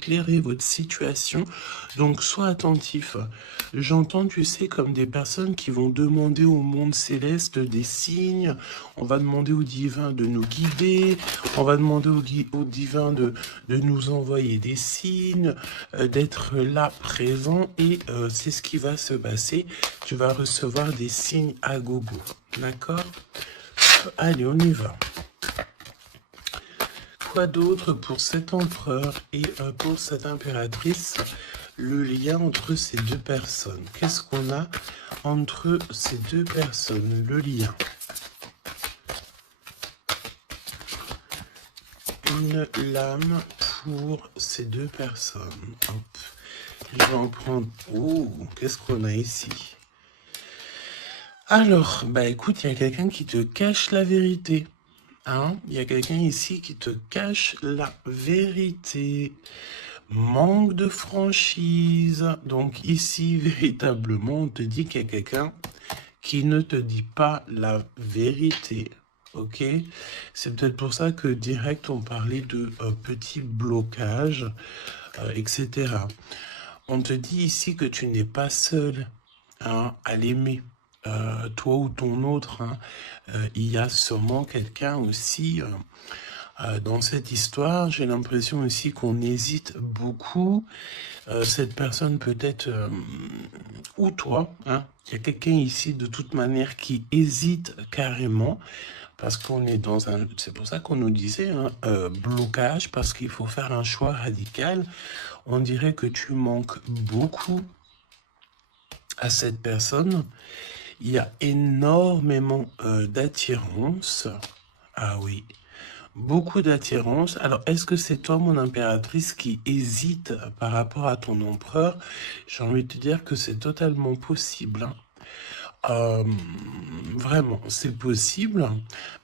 éclairer votre situation, donc sois attentif. J'entends, tu sais, comme des personnes qui vont demander au monde céleste des signes, on va demander au divin de nous guider, on va demander au divin de nous envoyer des signes, d'être là présent, et c'est ce qui va se passer. Tu vas recevoir des signes à gogo, d'accord? Allez, on y va. Quoi d'autre pour cet empereur et pour cette impératrice? Le lien entre ces deux personnes. Qu'est-ce qu'on a entre ces deux personnes? Le lien. Une lame pour ces deux personnes. Hop. Je vais en prendre... Oh, qu'est-ce qu'on a ici? Alors, bah écoute, il y a quelqu'un qui te cache la vérité. Hein? Il y a quelqu'un ici qui te cache la vérité. Manque de franchise. Donc ici, véritablement, on te dit qu'il y a quelqu'un qui ne te dit pas la vérité. Ok? C'est peut-être pour ça que direct, on parlait de petits blocages, etc. On te dit ici que tu n'es pas seul, hein, à l'aimer. Toi ou ton autre, hein, il y a sûrement quelqu'un aussi dans cette histoire. J'ai l'impression aussi qu'on hésite beaucoup. Cette personne peut-être, ou toi, hein, il y a quelqu'un ici de toute manière qui hésite carrément, parce qu'on est dans un... C'est pour ça qu'on nous disait, hein, blocage, parce qu'il faut faire un choix radical. On dirait que tu manques beaucoup à cette personne. Il y a énormément d'attirance. Ah oui, beaucoup d'attirance. Alors, est-ce que c'est toi, mon impératrice, qui hésite par rapport à ton empereur? J'ai envie de te dire que c'est totalement possible, hein. Vraiment, c'est possible,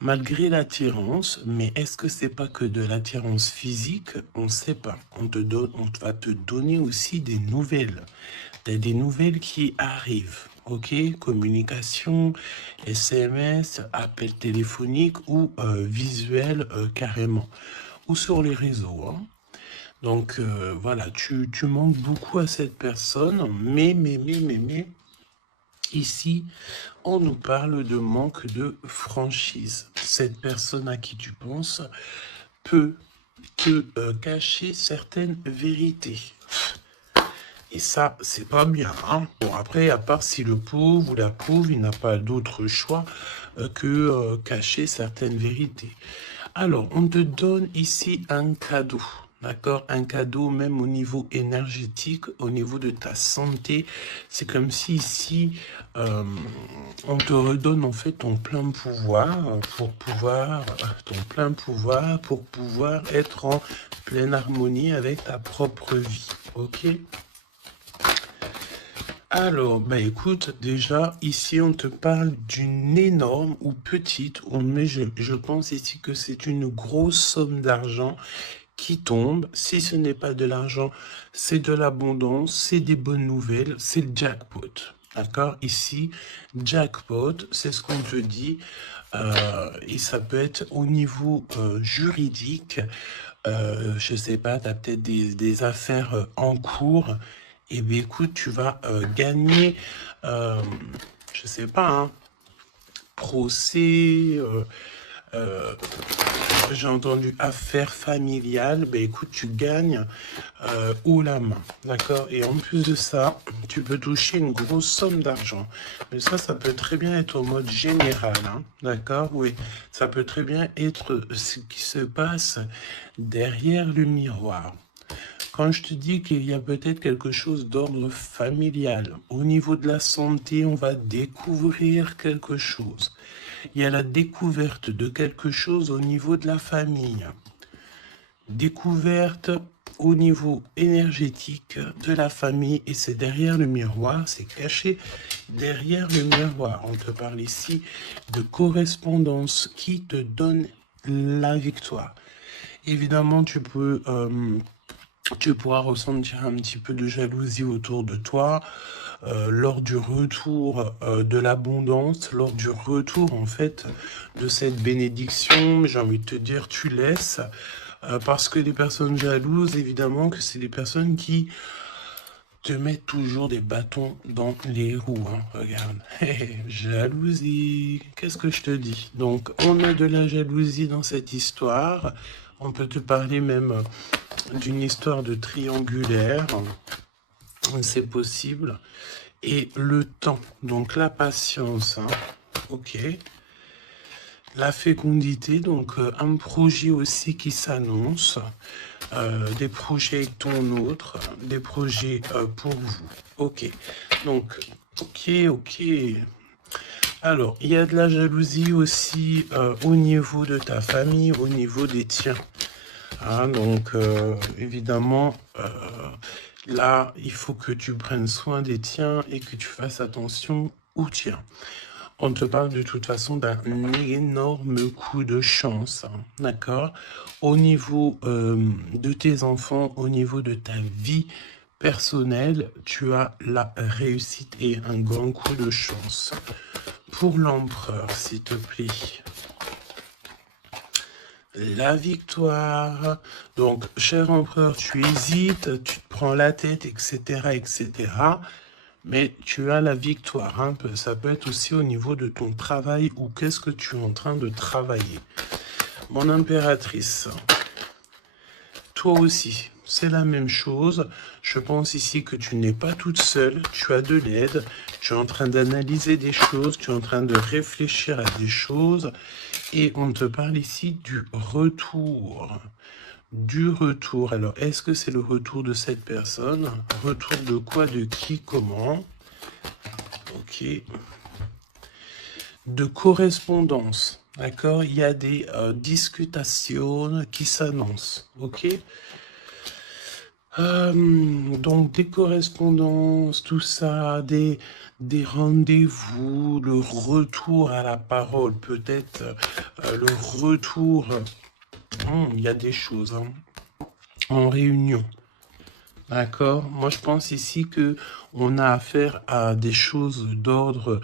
malgré l'attirance, mais est-ce que c'est pas que de l'attirance physique? On ne sait pas. On va te donner aussi des nouvelles. Des nouvelles qui arrivent, ok? Communication, SMS, appel téléphonique ou visuel carrément, ou sur les réseaux, hein. Donc voilà, tu manques beaucoup à cette personne, mais, ici, on nous parle de manque de franchise. Cette personne à qui tu penses peut te cacher certaines vérités. Et ça, c'est pas bien, hein. Bon, après, à part si le pauvre ou la pauvre, il n'a pas d'autre choix que cacher certaines vérités. Alors, on te donne ici un cadeau, d'accord? Un cadeau même au niveau énergétique, au niveau de ta santé. C'est comme si ici, on te redonne en fait ton plein pouvoir pour pouvoir être en pleine harmonie avec ta propre vie, ok? Alors, bah écoute, déjà, ici, on te parle d'une énorme ou petite, mais je pense ici que c'est une grosse somme d'argent qui tombe. Si ce n'est pas de l'argent, c'est de l'abondance, c'est des bonnes nouvelles, c'est le jackpot. D'accord? Ici, jackpot, c'est ce qu'on te dit. Et ça peut être au niveau juridique. Je sais pas, tu as peut-être des affaires en cours. Et bien écoute, tu vas gagner, je sais pas, hein, procès, j'ai entendu affaires familiales. Ben écoute, tu gagnes haut la main, d'accord? Et en plus de ça, tu peux toucher une grosse somme d'argent. Mais ça peut très bien être au mode général, hein, d'accord? Oui, ça peut très bien être ce qui se passe derrière le miroir. Quand je te dis qu'il y a peut-être quelque chose d'ordre familial, au niveau de la santé, on va découvrir quelque chose. Il y a la découverte de quelque chose au niveau de la famille. Découverte au niveau énergétique de la famille, et c'est derrière le miroir, c'est caché derrière le miroir. On te parle ici de correspondance qui te donne la victoire. Évidemment, tu pourras ressentir un petit peu de jalousie autour de toi lors du retour de l'abondance, lors du retour en fait de cette bénédiction. J'ai envie de te dire, tu laisses Parce que les personnes jalouses, évidemment, que c'est des personnes qui te mettent toujours des bâtons dans les roues. Hein. Regarde, jalousie, qu'est-ce que je te dis? Donc, on a de la jalousie dans cette histoire. On peut te parler même d'une histoire de triangulaire. C'est possible. Et le temps, donc la patience, hein. Ok. La fécondité, donc un projet aussi qui s'annonce, des projets avec ton autre, des projets pour vous. Ok, donc, ok. Alors, il y a de la jalousie aussi au niveau de ta famille, au niveau des tiens. Hein, donc, évidemment, là, il faut que tu prennes soin des tiens et que tu fasses attention aux tiens. On te parle de toute façon d'un énorme coup de chance, hein, d'accord? Au niveau de tes enfants, au niveau de ta vie personnelle, tu as la réussite et un grand coup de chance. Pour l'empereur, s'il te plaît. La victoire. Donc, cher empereur, tu hésites, tu te prends la tête, etc., etc., mais tu as la victoire. Hein. Ça peut être aussi au niveau de ton travail ou qu'est-ce que tu es en train de travailler. Mon impératrice, toi aussi, c'est la même chose. Je pense ici que tu n'es pas toute seule, tu as de l'aide, tu es en train d'analyser des choses, tu es en train de réfléchir à des choses et on te parle ici du retour. Du retour. Alors, est-ce que c'est le retour de cette personne? Retour de quoi? De qui? Comment? Ok. De correspondance. D'accord? Il y a des discutations qui s'annoncent. Ok? Donc, des correspondances, tout ça, des rendez-vous, le retour à la parole, peut-être le retour. Il y a des choses hein, en réunion. D'accord. Moi, je pense ici que on a affaire à des choses d'ordre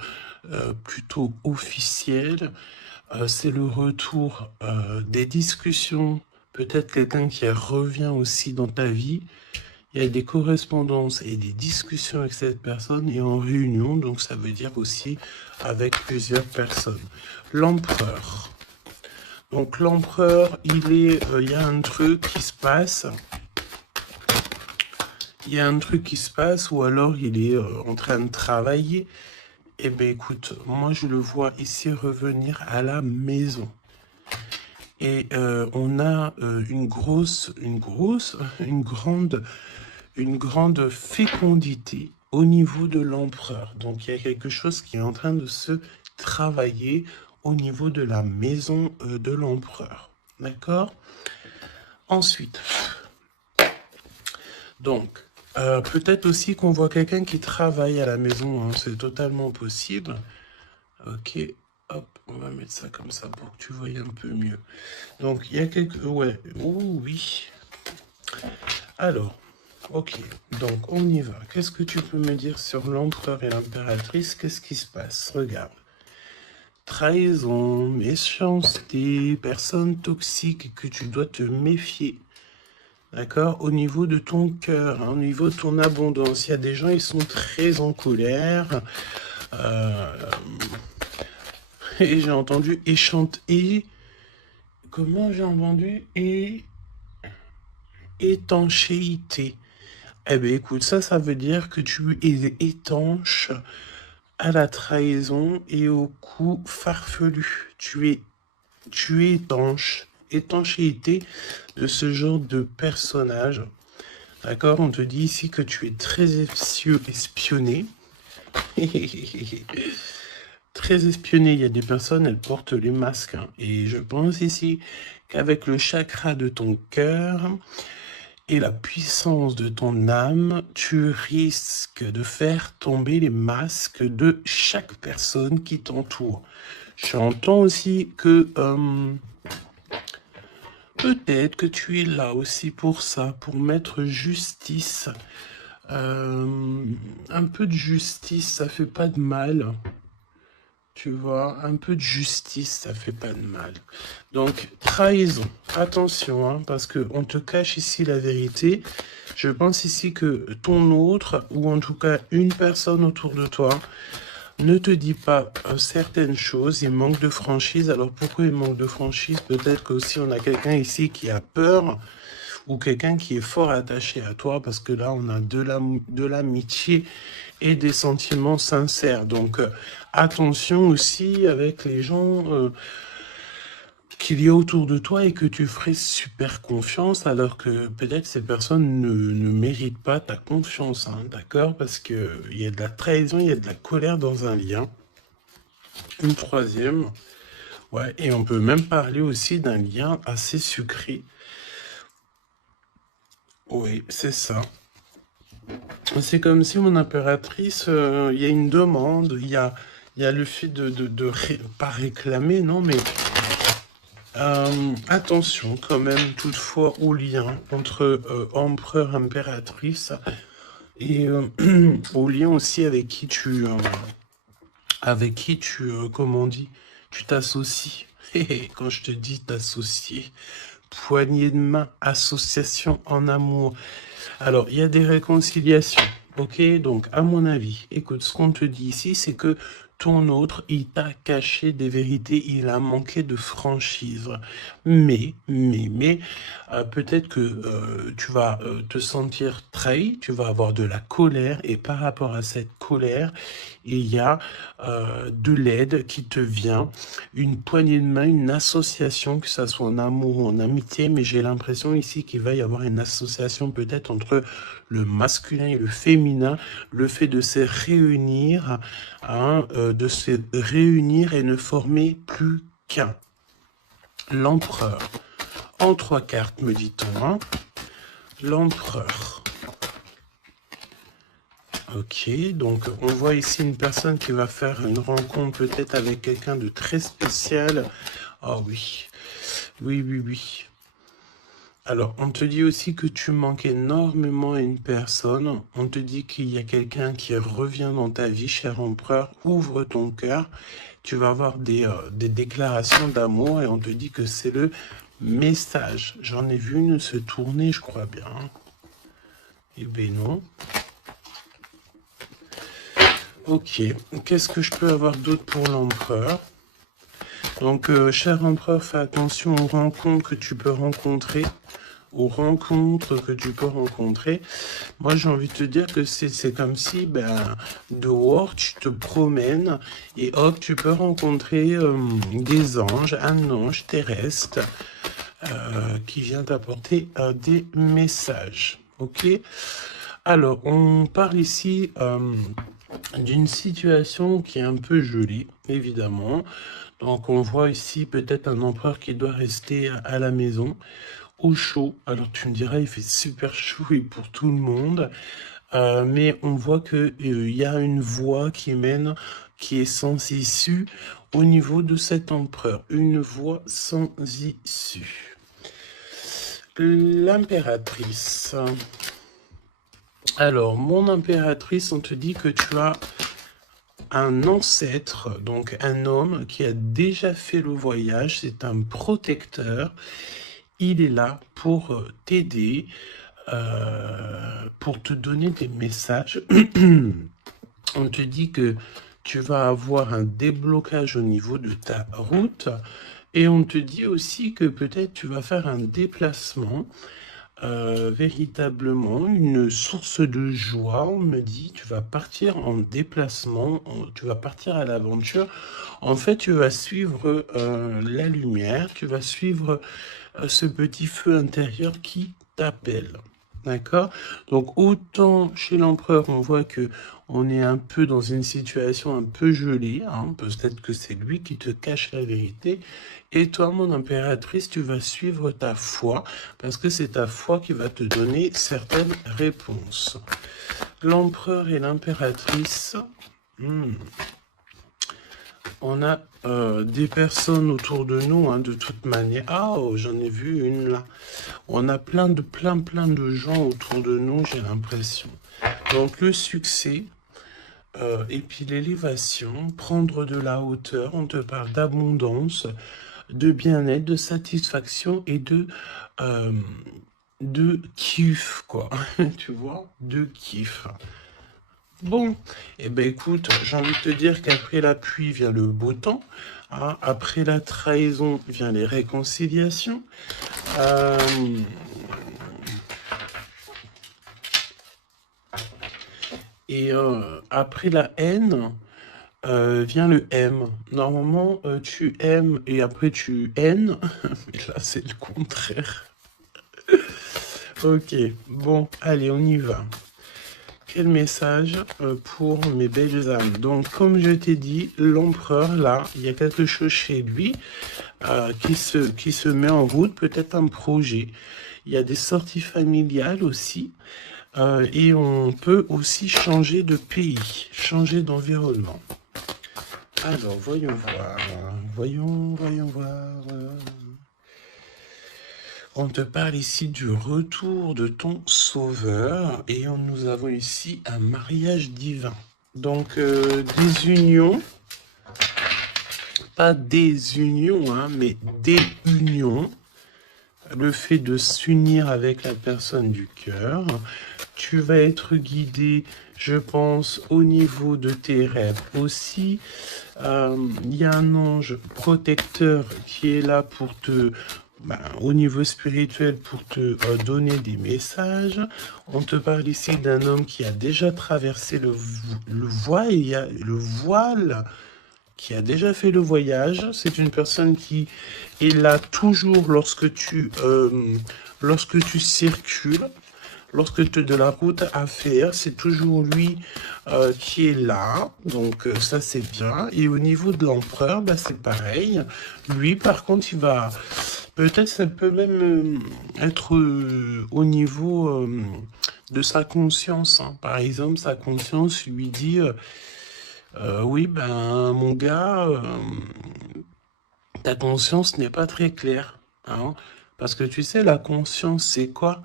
plutôt officiel. C'est le retour des discussions. Peut-être quelqu'un qui revient aussi dans ta vie. Il y a des correspondances et des discussions avec cette personne et en réunion. Donc, ça veut dire aussi avec plusieurs personnes. L'empereur. Donc, l'empereur, il y a un truc qui se passe. Il y a un truc qui se passe ou alors il est en train de travailler. Eh bien, écoute, moi, je le vois ici revenir à la maison. Et on a une grande fécondité au niveau de l'empereur. Donc, il y a quelque chose qui est en train de se travailler au niveau de la maison de l'empereur. D'accord? Ensuite, donc, peut-être aussi qu'on voit quelqu'un qui travaille à la maison, hein, c'est totalement possible. Ok, hop, on va mettre ça comme ça pour que tu voyes un peu mieux. Donc, il y a quelques... Ouais, oh, oui. Alors, ok, donc on y va. Qu'est-ce que tu peux me dire sur l'empereur et l'impératrice? Qu'est-ce qui se passe? Regarde. Trahison, méchanceté, personne toxique que tu dois te méfier. D'accord? Au niveau de ton cœur, hein, au niveau de ton abondance, il y a des gens, ils sont très en colère. Et j'ai entendu et comment j'ai entendu étanchéité. Eh bien, écoute, ça veut dire que tu es étanche à la trahison et au coup farfelu. Tu es étanche. Étanchéité de ce genre de personnage. D'accord? On te dit ici que tu es très espionné. Très espionné. Il y a des personnes, elles portent les masques. Hein. Et je pense ici qu'avec le chakra de ton cœur et la puissance de ton âme, tu risques de faire tomber les masques de chaque personne qui t'entoure. J'entends aussi que peut-être que tu es là aussi pour ça, pour mettre justice. Un peu de justice, ça fait pas de mal. Tu vois, un peu de justice, ça fait pas de mal. Donc, trahison. Attention, hein, parce qu'on te cache ici la vérité. Je pense ici que ton autre, ou en tout cas une personne autour de toi, ne te dit pas certaines choses. Il manque de franchise. Alors, pourquoi il manque de franchise? Peut-être qu'aussi on a quelqu'un ici qui a peur, ou quelqu'un qui est fort attaché à toi, parce que là, on a de l'amitié et des sentiments sincères. Donc, attention aussi avec les gens qu'il y a autour de toi et que tu ferais super confiance, alors que peut-être ces personnes ne méritent pas ta confiance, hein, d'accord? Parce qu'il y a de la trahison, il y a de la colère dans un lien. Une troisième, ouais, et on peut même parler aussi d'un lien assez sucré. Oui, c'est ça. C'est comme si mon impératrice, il y a une demande, il y a le fait pas réclamer, non, mais attention quand même toutefois au lien entre empereur-impératrice et au lien aussi avec qui tu, comment on dit, tu t'associes. Quand je te dis t'associer, poignée de main, association en amour. Alors, il y a des réconciliations, ok? Donc, à mon avis, écoute, ce qu'on te dit ici, c'est que ton autre, il t'a caché des vérités, il a manqué de franchise. Mais, peut-être que tu vas te sentir trahi, tu vas avoir de la colère, et par rapport à cette colère, il y a de l'aide qui te vient, une poignée de main, une association, que ça soit en amour ou en amitié, mais j'ai l'impression ici qu'il va y avoir une association peut-être entre le masculin et le féminin, le fait de se réunir, hein, de se réunir et ne former plus qu'un. L'empereur. En 3 cartes, me dit-on, hein. L'empereur. Ok, donc on voit ici une personne qui va faire une rencontre peut-être avec quelqu'un de très spécial. Oh oui, oui. Alors, on te dit aussi que tu manques énormément à une personne. On te dit qu'il y a quelqu'un qui revient dans ta vie, cher empereur. Ouvre ton cœur. Tu vas avoir des déclarations d'amour et on te dit que c'est le message. J'en ai vu une se tourner, je crois bien. Eh bien non. Ok, qu'est-ce que je peux avoir d'autre pour l'empereur? Donc, cher empereur, fais attention aux rencontres que tu peux rencontrer. Moi, j'ai envie de te dire que c'est comme si, dehors, tu te promènes et hop, tu peux rencontrer des anges, un ange terrestre qui vient t'apporter des messages. Ok? Alors, on parle ici d'une situation qui est un peu gelée, évidemment. Donc, on voit ici peut-être un empereur qui doit rester à la maison, au chaud. Alors, tu me diras, il fait super chaud et pour tout le monde. Mais on voit que il y a une voie qui mène, qui est sans issue au niveau de cet empereur. Une voie sans issue. L'impératrice. Alors, mon impératrice, on te dit que tu as un ancêtre, donc un homme qui a déjà fait le voyage, c'est un protecteur. Il est là pour t'aider, pour te donner des messages. On te dit que tu vas avoir un déblocage au niveau de ta route et on te dit aussi que peut-être tu vas faire un déplacement, véritablement une source de joie. On me dit tu vas partir en déplacement, tu vas partir à l'aventure. En fait, tu vas suivre la lumière, tu vas suivre ce petit feu intérieur qui t'appelle. D'accord? Donc, autant chez l'empereur, on voit que on est un peu dans une situation un peu gelée, hein. Peut-être que c'est lui qui te cache la vérité. Et toi, mon impératrice, tu vas suivre ta foi, parce que c'est ta foi qui va te donner certaines réponses. L'empereur et l'impératrice... On a des personnes autour de nous, hein, de toute manière. Ah, oh, j'en ai vu une là. On a plein de gens autour de nous, j'ai l'impression. Donc le succès, Et puis l'élévation, prendre de la hauteur, on te parle d'abondance, de bien-être, de satisfaction et de kiff, quoi. Tu vois, de kiff. Bon, eh ben écoute, j'ai envie de te dire qu'après la pluie vient le beau temps, hein. Après la trahison vient les réconciliations. Euh, Après la haine vient le M. Normalement, tu aimes et après tu haines, mais là c'est le contraire. Ok, bon, allez, on y va. Quel message pour mes belles âmes? Donc, comme je t'ai dit, l'empereur, là, il y a quelque chose chez lui qui se met en route, peut-être un projet. Il y a des sorties familiales aussi. Et on peut aussi changer de pays, changer d'environnement. Alors, voyons voir. Voyons voir. On te parle ici du retour de ton sauveur et nous avons ici un mariage divin. Donc, des unions, pas des unions, hein, mais des unions. Le fait de s'unir avec la personne du cœur. Tu vas être guidé, je pense, au niveau de tes rêves aussi. Il y a un ange protecteur qui est là pour te... au niveau spirituel, pour te donner des messages. On te parle ici d'un homme qui a déjà traversé le voile, il y a le voile, qui a déjà fait le voyage. C'est une personne qui est là toujours lorsque tu circules, lorsque tu as de la route à faire. C'est toujours lui qui est là. Donc ça, c'est bien. Et au niveau de l'empereur, c'est pareil. Lui, par contre, il va... Peut-être ça peut même être au niveau de sa conscience, hein. Par exemple, sa conscience lui dit... oui, mon gars, ta conscience n'est pas très claire, hein, parce que tu sais, la conscience, c'est quoi?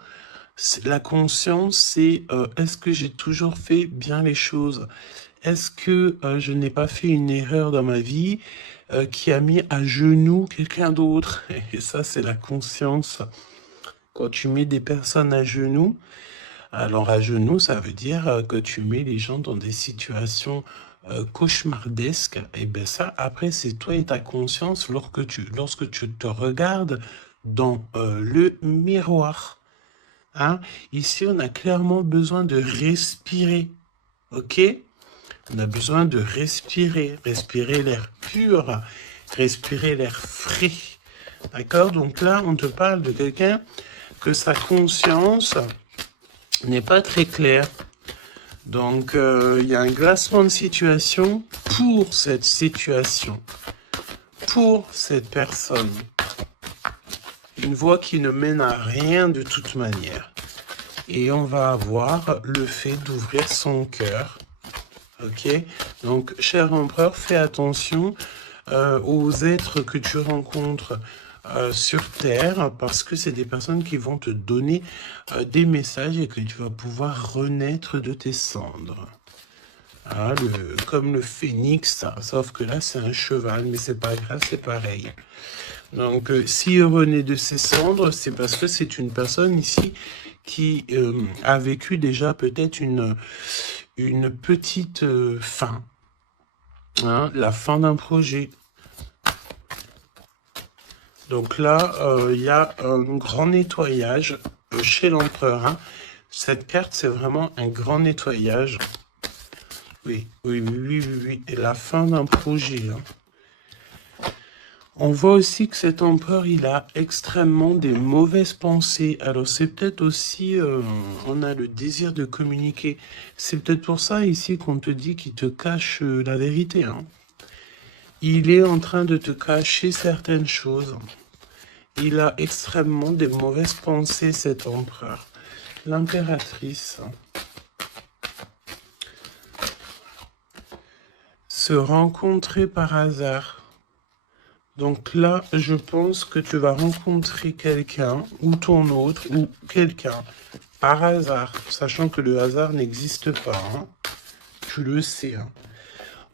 La conscience, c'est est-ce que j'ai toujours fait bien les choses? Est-ce que je n'ai pas fait une erreur dans ma vie qui a mis à genoux quelqu'un d'autre? Et ça, c'est la conscience. Quand tu mets des personnes à genoux, alors à genoux, ça veut dire que tu mets les gens dans des situations cauchemardesques. Et bien ça, après, c'est toi et ta conscience lorsque tu te regardes dans le miroir. Hein? Ici, on a clairement besoin de respirer. Ok? On a besoin de respirer. Respirer l'air pur. Respirer l'air frais. D'accord? Donc là, on te parle de quelqu'un que sa conscience n'est pas très claire. Donc, il y a un glacement de situation pour cette situation, pour cette personne. Une voie qui ne mène à rien de toute manière. Et on va avoir le fait d'ouvrir son cœur. Ok? Donc, cher empereur, fais attention aux êtres que tu rencontres sur Terre, parce que c'est des personnes qui vont te donner des messages et que tu vas pouvoir renaître de tes cendres. Ah, comme le phénix, sauf que là c'est un cheval, mais c'est pas grave, c'est pareil. Donc s'il renaît de ses cendres, c'est parce que c'est une personne ici qui a vécu déjà peut-être une petite fin, hein, la fin d'un projet. Donc là, il y a un grand nettoyage chez l'empereur. Hein. Cette carte, c'est vraiment un grand nettoyage. Oui. Et la fin d'un projet. Hein. On voit aussi que cet empereur, il a extrêmement des mauvaises pensées. Alors c'est peut-être aussi, on a le désir de communiquer. C'est peut-être pour ça ici qu'on te dit qu'il te cache la vérité. Hein. Il est en train de te cacher certaines choses. Il a extrêmement des mauvaises pensées, cet empereur. L'impératrice. Se rencontrer par hasard. Donc là, je pense que tu vas rencontrer quelqu'un, ou ton autre, ou quelqu'un, par hasard, sachant que le hasard n'existe pas. Hein. tu le sais, hein.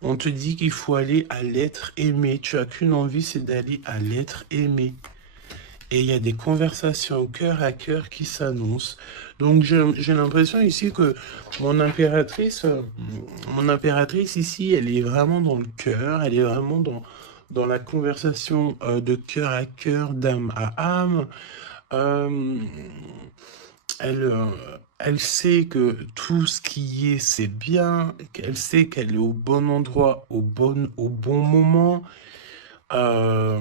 On te dit qu'il faut aller à l'être aimé. Tu as qu'une envie, c'est d'aller à l'être aimé. Et il y a des conversations cœur à cœur qui s'annoncent. Donc j'ai l'impression ici que mon impératrice, euh, mon impératrice ici, elle est vraiment dans le cœur, elle est vraiment dans la conversation de cœur à cœur, d'âme à âme. Euh, elle, euh, elle sait que tout ce qui est, c'est bien, qu'elle sait qu'elle est au bon endroit, au bon moment. Euh,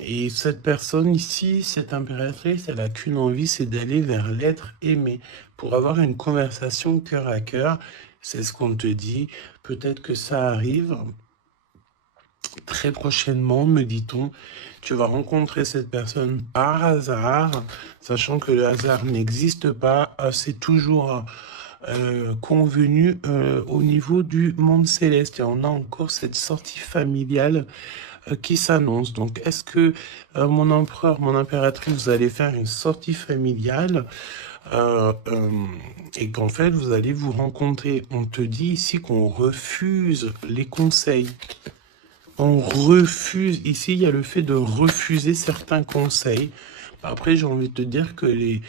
et cette personne ici, cette impératrice, elle a qu'une envie, c'est d'aller vers l'être aimé pour avoir une conversation cœur à cœur. C'est ce qu'on te dit. Peut-être que ça arrive très prochainement, me dit-on. Tu vas rencontrer cette personne par hasard, sachant que le hasard n'existe pas. C'est toujours convenu au niveau du monde céleste. Et on a encore cette sortie familiale qui s'annonce. Donc, est-ce que mon empereur, mon impératrice, vous allez faire une sortie familiale et qu'en fait, vous allez vous rencontrer? On te dit ici qu'on refuse les conseils. On refuse, ici, il y a le fait de refuser certains conseils. Après, j'ai envie de te dire que les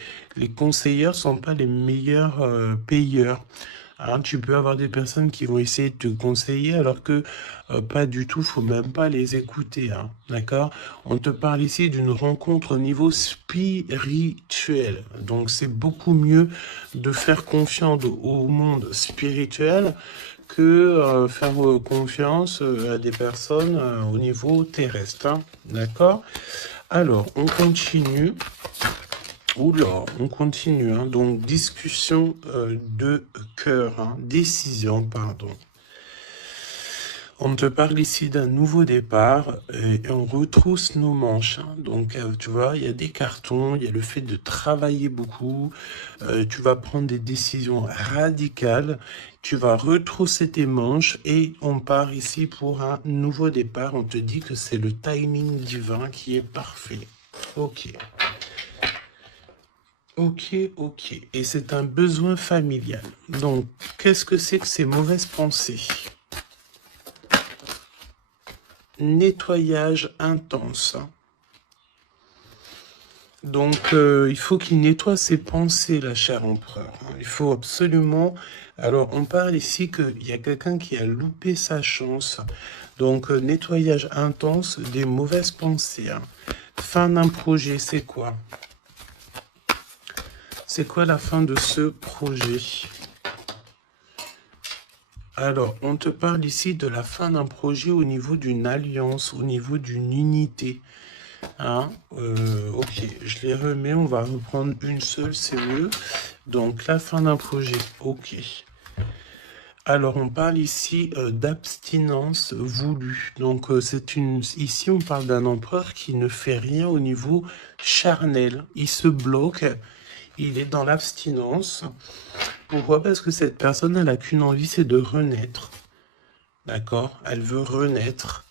conseilleurs sont pas les meilleurs payeurs. Hein, tu peux avoir des personnes qui vont essayer de te conseiller alors que pas du tout, faut même pas les écouter, hein, d'accord? On te parle ici d'une rencontre au niveau spirituel. Donc c'est beaucoup mieux de faire confiance au monde spirituel que faire confiance à des personnes au niveau terrestre, hein, d'accord? Alors, on continue. Oula, on continue, hein. Donc, discussion de cœur, hein. Décision, pardon. On te parle ici d'un nouveau départ et on retrousse nos manches, hein. Donc, tu vois, il y a des cartons, il y a le fait de travailler beaucoup, tu vas prendre des décisions radicales, tu vas retrousser tes manches et on part ici pour un nouveau départ. On te dit que c'est le timing divin qui est parfait. Ok. Ok, ok. Et c'est un besoin familial. Donc, qu'est-ce que c'est que ces mauvaises pensées? Nettoyage intense. Donc, il faut qu'il nettoie ses pensées, la chère empereur. Il faut absolument... Alors, on parle ici qu'il y a quelqu'un qui a loupé sa chance. Donc, nettoyage intense des mauvaises pensées, hein. Fin d'un projet, c'est quoi? C'est quoi la fin de ce projet? Alors, on te parle ici de la fin d'un projet au niveau d'une alliance, au niveau d'une unité. Hein, ok, je les remets, on va reprendre une seule, c'est mieux. Donc, la fin d'un projet, ok. Alors, on parle ici d'abstinence voulue. Donc, ici, on parle d'un empereur qui ne fait rien au niveau charnel. Il se bloque, il est dans l'abstinence. Pourquoi? Parce que cette personne, elle n'a qu'une envie, c'est de renaître. D'accord? Elle veut renaître.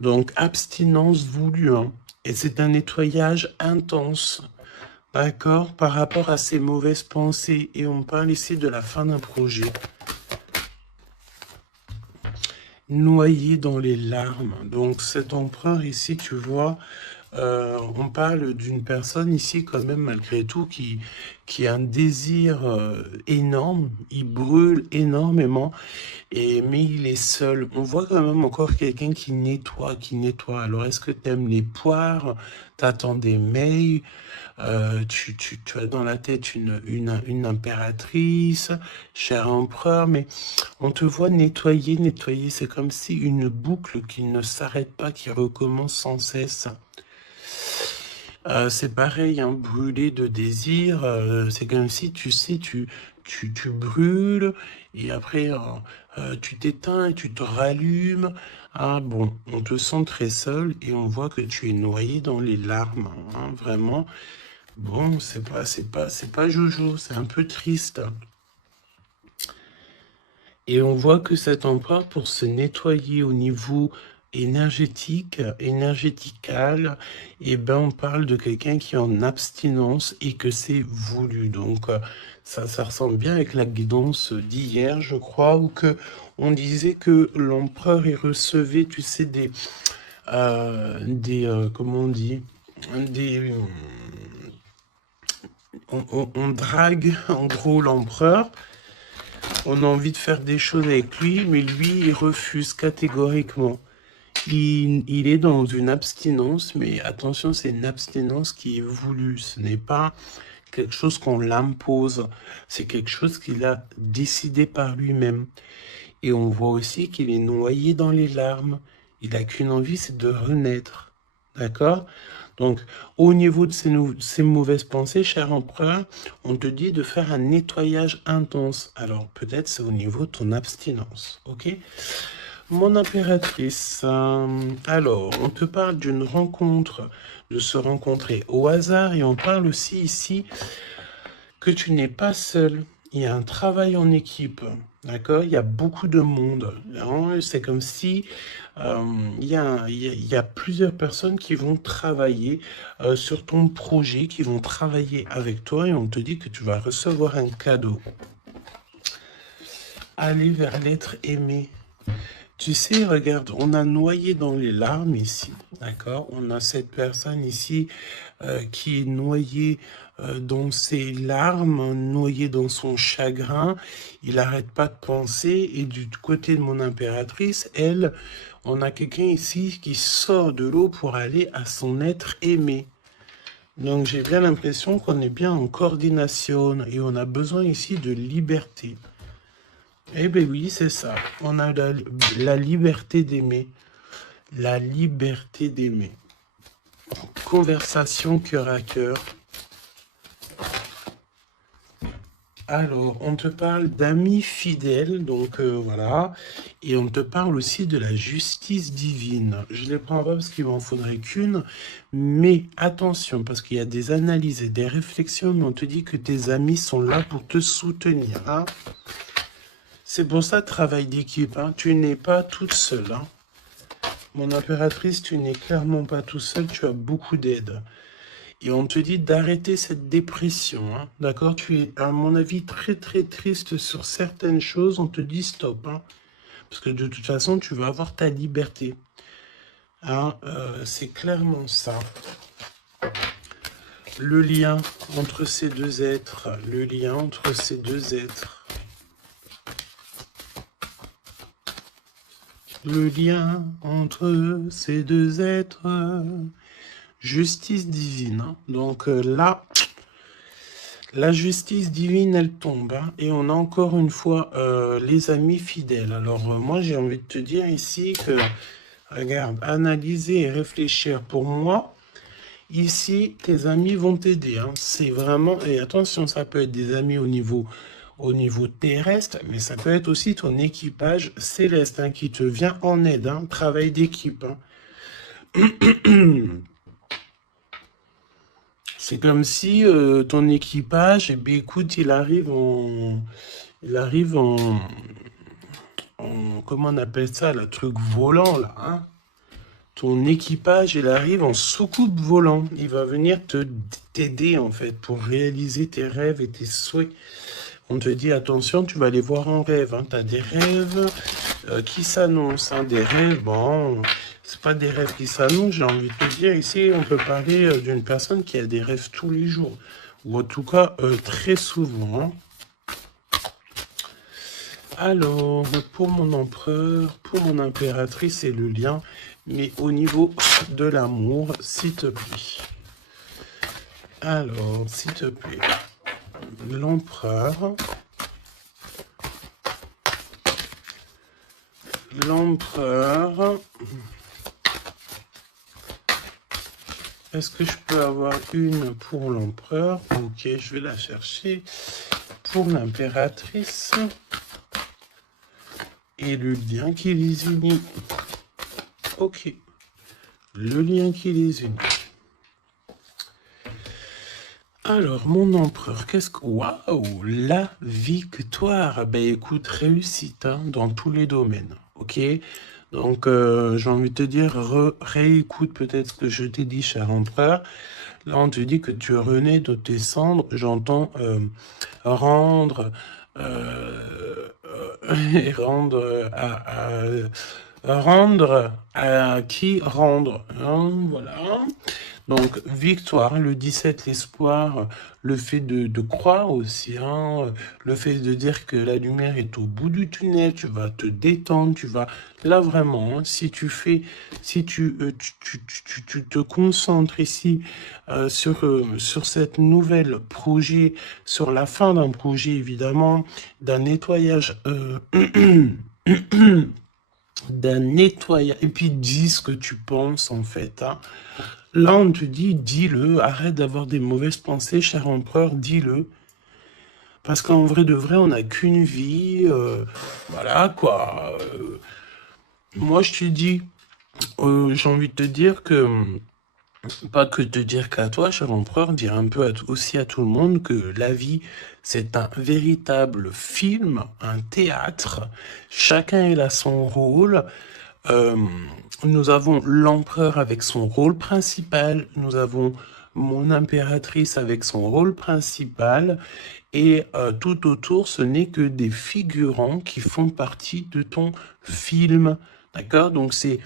Donc, abstinence voulue, hein. Et c'est un nettoyage intense. D'accord? Par rapport à ses mauvaises pensées. Et on parle ici de la fin d'un projet. Noyé dans les larmes. Donc, cet empereur ici, tu vois, on parle d'une personne ici quand même malgré tout qui a un désir énorme, il brûle énormément, mais il est seul. On voit quand même encore quelqu'un qui nettoie, qui nettoie. Alors est-ce que tu aimes les poires? T'attends des mails? Tu as dans la tête une impératrice, cher empereur, mais on te voit nettoyer, nettoyer. C'est comme si une boucle qui ne s'arrête pas, qui recommence sans cesse. C'est pareil, hein, brûler de désir, c'est comme si, tu sais, tu brûles, et après, tu t'éteins et tu te rallumes. Ah bon, on te sent très seul, et on voit que tu es noyé dans les larmes, hein, vraiment. Bon, c'est pas jojo, c'est un peu triste. Et on voit que cet empereur, pour se nettoyer au niveau énergétique, énergétical, et ben on parle de quelqu'un qui est en abstinence et que c'est voulu. Donc ça ressemble bien avec la guidance d'hier, je crois, où que on disait que l'empereur il recevait, tu sais, comment on dit, des, on drague en gros l'empereur. On a envie de faire des choses avec lui, mais lui, il refuse catégoriquement. Il est dans une abstinence, mais attention, c'est une abstinence qui est voulue. Ce n'est pas quelque chose qu'on l'impose. C'est quelque chose qu'il a décidé par lui-même. Et on voit aussi qu'il est noyé dans les larmes. Il n'a qu'une envie, c'est de renaître. D'accord? Donc, au niveau de ces mauvaises pensées, cher empereur, on te dit de faire un nettoyage intense. Alors, peut-être c'est au niveau de ton abstinence. Ok? Mon impératrice, alors, on te parle d'une rencontre, de se rencontrer au hasard, et on parle aussi ici que tu n'es pas seul. Il y a un travail en équipe, d'accord? Il y a beaucoup de monde. C'est comme si il y a plusieurs personnes qui vont travailler sur ton projet, qui vont travailler avec toi, et on te dit que tu vas recevoir un cadeau. Aller vers l'être aimé. Tu sais, regarde, on a noyé dans les larmes ici, d'accord? On a cette personne ici qui est noyée dans ses larmes, noyée dans son chagrin. Il n'arrête pas de penser. Et du côté de mon impératrice, elle, on a quelqu'un ici qui sort de l'eau pour aller à son être aimé. Donc j'ai bien l'impression qu'on est bien en coordination et on a besoin ici de liberté. Eh bien oui, c'est ça. On a la liberté d'aimer. La liberté d'aimer. Conversation cœur à cœur. Alors, on te parle d'amis fidèles, donc voilà. Et on te parle aussi de la justice divine. Je ne les prends pas parce qu'il m'en faudrait qu'une. Mais attention, parce qu'il y a des analyses et des réflexions, mais on te dit que tes amis sont là pour te soutenir. Hein. C'est pour ça, travail d'équipe. Hein. Tu n'es pas toute seule. Hein. Mon impératrice, tu n'es clairement pas tout seul. Tu as beaucoup d'aide. Et on te dit d'arrêter cette dépression. Hein. D'accord? Tu es, à mon avis, très très triste sur certaines choses. On te dit stop. Hein. Parce que de toute façon, tu vas avoir ta liberté. Hein, c'est clairement ça. Le lien entre ces deux êtres. Le lien entre ces deux êtres. Le lien entre ces deux êtres, justice divine. Hein. Donc là, la justice divine, elle tombe. Hein. Et on a encore une fois les amis fidèles. Alors moi, j'ai envie de te dire ici que, regarde, analyser et réfléchir. Pour moi, ici, tes amis vont t'aider. Hein. C'est vraiment, et attention, ça peut être des amis au niveau terrestre, mais ça peut être aussi ton équipage céleste hein, qui te vient en aide, hein, travail d'équipe. Hein. C'est comme si ton équipage, eh bien, écoute, il arrive en, comment on appelle ça, le truc volant là. Hein. Ton équipage, il arrive en soucoupe volant. Il va venir t'aider en fait pour réaliser tes rêves et tes souhaits. On te dit, attention, tu vas les voir en rêve. Hein. Tu as des rêves qui s'annoncent. Hein. Des rêves, bon, c'est pas des rêves qui s'annoncent. J'ai envie de te dire, ici, on peut parler d'une personne qui a des rêves tous les jours. Ou en tout cas, très souvent. Hein. Alors, pour mon empereur, pour mon impératrice, c'est le lien. Mais au niveau de l'amour, s'il te plaît. Alors, s'il te plaît. L'empereur. L'empereur. Est-ce que je peux avoir une pour l'empereur? Ok, je vais la chercher. Pour l'impératrice. Et le lien qui les unit. Ok. Le lien qui les unit. Alors, mon empereur, qu'est-ce que... Waouh, la victoire. Ben écoute, réussite hein, dans tous les domaines, ok? Donc, j'ai envie de te dire, réécoute peut-être ce que je t'ai dit, cher empereur. Là, on te dit que tu renais de tes cendres. J'entends rendre et rendre rendre à qui rendre. Hein, voilà. Donc, victoire, le 17, l'espoir, le fait de croire aussi, hein, le fait de dire que la lumière est au bout du tunnel, tu vas te détendre, tu vas... Là, vraiment, hein, si tu te concentres ici sur cette nouvelle projet, sur la fin d'un projet, évidemment, d'un nettoyage... d'un nettoyage, et puis dis ce que tu penses, en fait, hein. Là, on te dit, dis-le, arrête d'avoir des mauvaises pensées, cher empereur, dis-le. Parce qu'en vrai de vrai, on n'a qu'une vie, voilà, quoi. Moi, je te dis, j'ai envie de te dire que, pas que te dire qu'à toi, cher empereur, dire un peu aussi à tout le monde que la vie, c'est un véritable film, un théâtre. Chacun il a son rôle. Euh, nous avons l'empereur avec son rôle principal, nous avons mon impératrice avec son rôle principal, et tout autour, ce n'est que des figurants qui font partie de ton film. D'accord? Donc c'est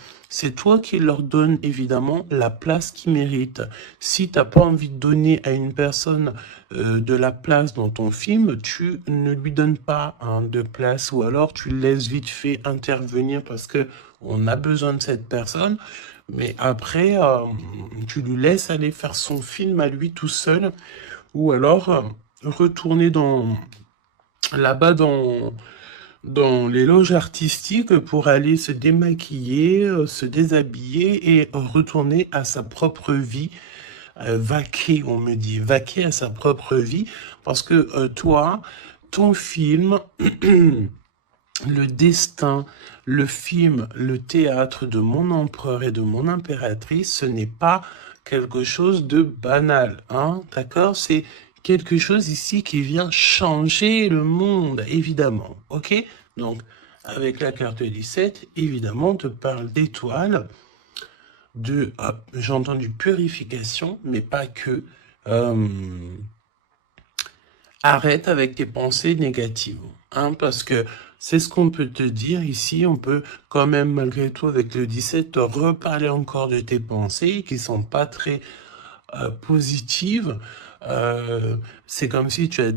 toi qui leur donne évidemment la place qu'ils méritent. Si tu n'as pas envie de donner à une personne de la place dans ton film, tu ne lui donnes pas hein, de place, ou alors tu le laisses vite fait intervenir parce que on a besoin de cette personne, mais après tu lui laisses aller faire son film à lui tout seul, ou alors retourner là-bas dans les loges artistiques pour aller se démaquiller, se déshabiller et retourner à sa propre vie, vaquer, on me dit, vaquer à sa propre vie, parce que toi, ton film, le destin, le film, le théâtre de mon empereur et de mon impératrice, ce n'est pas quelque chose de banal, hein, d'accord? C'est quelque chose ici qui vient changer le monde, évidemment, ok? Donc, avec la carte 17, évidemment, on te parle d'étoiles, j'ai entendu purification, mais pas que. Arrête avec tes pensées négatives, hein, parce que c'est ce qu'on peut te dire ici. On peut quand même, malgré tout, avec le 17, te reparler encore de tes pensées qui sont pas très positives. C'est comme si tu as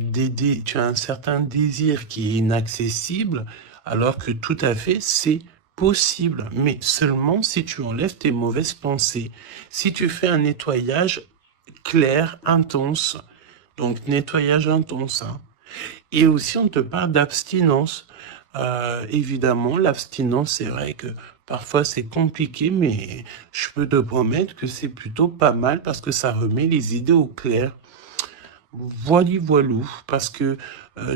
un certain désir qui est inaccessible, alors que tout à fait, c'est possible, mais seulement si tu enlèves tes mauvaises pensées. Si tu fais un nettoyage clair, intense, donc nettoyage intense, hein. Et aussi, on te parle d'abstinence. Évidemment, l'abstinence, c'est vrai que parfois c'est compliqué, mais je peux te promettre que c'est plutôt pas mal parce que ça remet les idées au clair. Voilou, parce que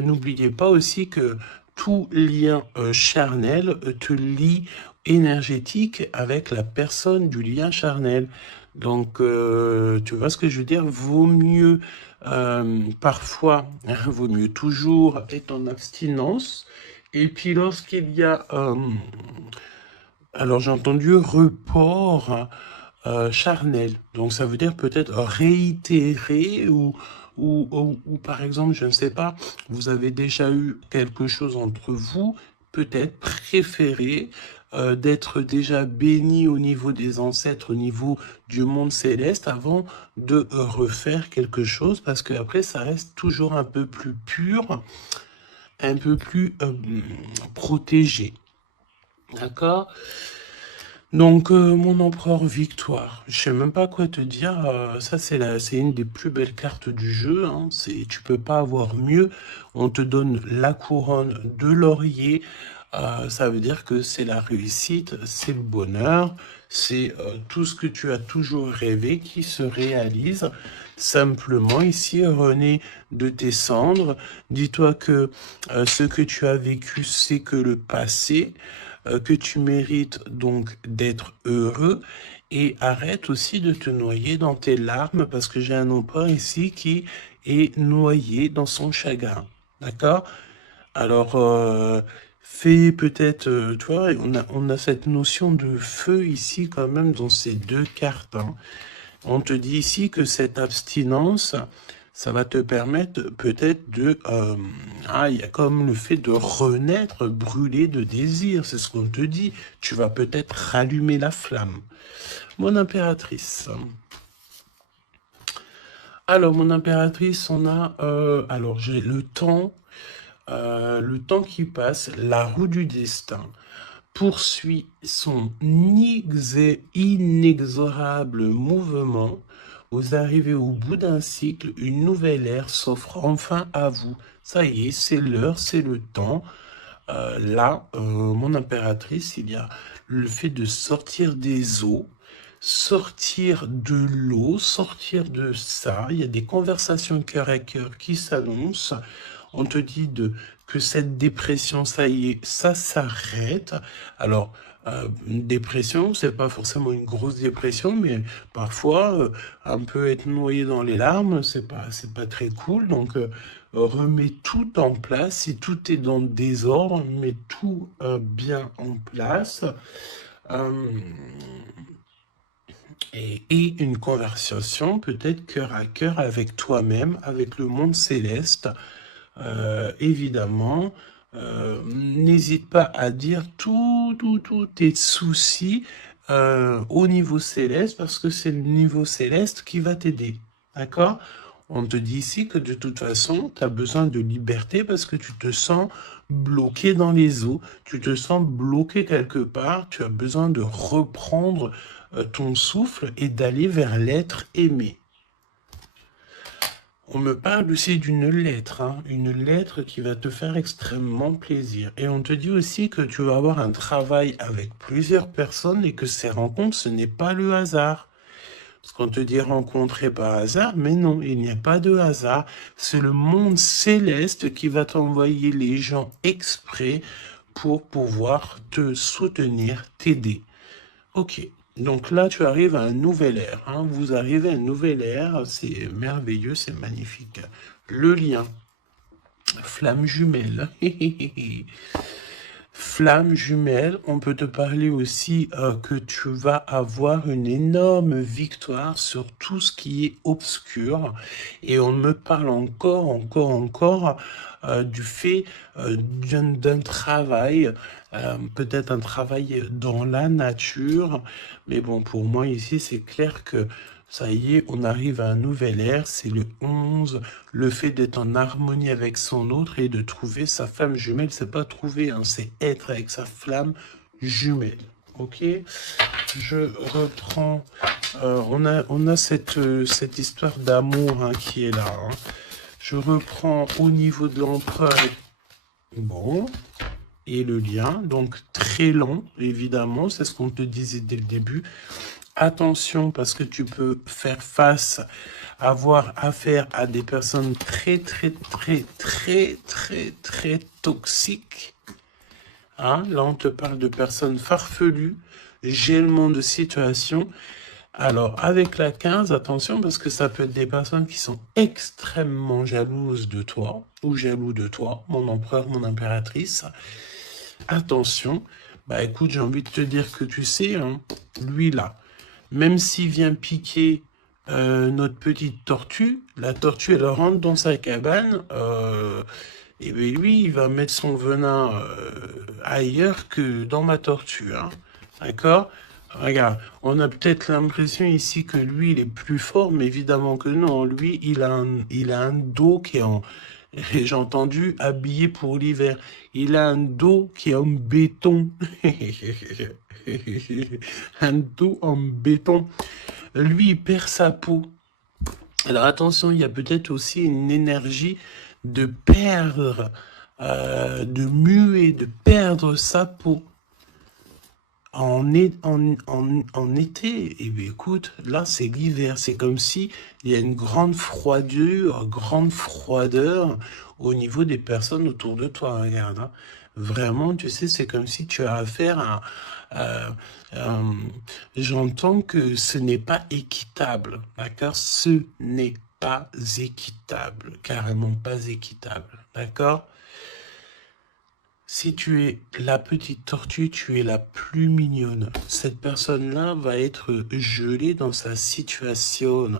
n'oubliez pas aussi que tout lien charnel te lie énergétique avec la personne du lien charnel. Donc, tu vois ce que je veux dire? Vaut mieux parfois, vaut mieux toujours être en abstinence. Et puis lorsqu'il y a, alors j'ai entendu report charnel. Donc ça veut dire peut-être réitérer ou par exemple, je ne sais pas, vous avez déjà eu quelque chose entre vous, peut-être préféré d'être déjà béni au niveau des ancêtres, au niveau du monde céleste, avant de refaire quelque chose, parce que après ça reste toujours un peu plus pur, un peu plus protégé. D'accord? Donc, mon empereur victoire, je sais même pas quoi te dire, ça c'est une des plus belles cartes du jeu, hein. Tu peux pas avoir mieux, on te donne la couronne de laurier, ça veut dire que c'est la réussite, c'est le bonheur, c'est tout ce que tu as toujours rêvé qui se réalise. Simplement, ici, René, de tes cendres, dis-toi que ce que tu as vécu, c'est que le passé, que tu mérites donc d'être heureux, et arrête aussi de te noyer dans tes larmes, parce que j'ai un empereur ici qui est noyé dans son chagrin. D'accord? Alors, Fais peut-être, tu vois, on a cette notion de feu ici quand même dans ces deux cartes, hein. On te dit ici que cette abstinence, ça va te permettre peut-être de... il y a comme le fait de renaître, brûler de désir, c'est ce qu'on te dit. Tu vas peut-être rallumer la flamme. Mon impératrice. Alors, mon impératrice, on a... alors, j'ai le temps qui passe, la roue du destin poursuit son inexorable mouvement. Vous arrivez au bout d'un cycle, une nouvelle ère s'offre enfin à vous. Ça y est, c'est l'heure, c'est le temps. Mon impératrice, il y a le fait de sortir des eaux, sortir de l'eau, sortir de ça. Il y a des conversations cœur à cœur qui s'annoncent. On te dit que cette dépression, ça y est, ça s'arrête. Alors, une dépression, c'est pas forcément une grosse dépression, mais parfois, un peu être noyé dans les larmes, c'est pas très cool. Donc, remets tout en place. Si tout est dans le désordre, mets tout bien en place. Euh, et une conversation peut-être cœur à cœur avec toi-même, avec le monde céleste. Évidemment, n'hésite pas à dire tous tes soucis au niveau céleste, parce que c'est le niveau céleste qui va t'aider. D'accord? On te dit ici que de toute façon, tu as besoin de liberté parce que tu te sens bloqué dans les eaux, tu te sens bloqué quelque part, tu as besoin de reprendre ton souffle et d'aller vers l'être aimé. On me parle aussi d'une lettre, hein, une lettre qui va te faire extrêmement plaisir. Et on te dit aussi que tu vas avoir un travail avec plusieurs personnes et que ces rencontres, ce n'est pas le hasard. Parce qu'on te dit rencontrer par hasard, mais non, il n'y a pas de hasard. C'est le monde céleste qui va t'envoyer les gens exprès pour pouvoir te soutenir, t'aider. Ok, donc là tu arrives à un nouvel ère, hein. Vous arrivez à une nouvelle ère, c'est merveilleux, c'est magnifique. Le lien, flamme jumelle. Flamme jumelle, on peut te parler aussi que tu vas avoir une énorme victoire sur tout ce qui est obscur. Et on me parle encore du fait d'un travail, peut-être un travail dans la nature. Mais bon, pour moi ici, c'est clair que ça y est, on arrive à un nouvel ère, c'est le 11, le fait d'être en harmonie avec son autre et de trouver sa flamme jumelle, c'est pas trouver, hein, c'est être avec sa flamme jumelle. Ok, je reprends. On a cette histoire d'amour, hein, qui est là, hein. Je reprends au niveau de l'empereur. Bon, et le lien, donc très long, évidemment, c'est ce qu'on te disait dès le début. Attention, parce que tu peux faire face, avoir affaire à des personnes très toxiques. Hein? Là, on te parle de personnes farfelues, gèlement de situation. Alors, avec la 15, attention, parce que ça peut être des personnes qui sont extrêmement jalouses de toi, ou jaloux de toi, mon empereur, mon impératrice. Attention, bah écoute, j'ai envie de te dire que tu sais, hein, lui là, même s'il vient piquer notre petite tortue, la tortue, elle rentre dans sa cabane, et bien lui, il va mettre son venin ailleurs que dans ma tortue, hein. D'accord? Regarde, on a peut-être l'impression ici que lui, il est plus fort, mais évidemment que non. Lui, il a un dos qui est en... J'ai entendu habillé pour l'hiver. Il a un dos qui est en béton. Un dos en béton. Lui, il perd sa peau. Alors attention, il y a peut-être aussi une énergie de perdre, de muer, de perdre sa peau. En été, et bien écoute, là c'est l'hiver, c'est comme si il y a une grande froideur au niveau des personnes autour de toi, regarde, hein. Vraiment, tu sais, c'est comme si tu as affaire à... euh, euh, j'entends que ce n'est pas équitable, d'accord? Ce n'est pas équitable, carrément pas équitable, d'accord? Si tu es la petite tortue, tu es la plus mignonne. Cette personne-là va être gelée dans sa situation.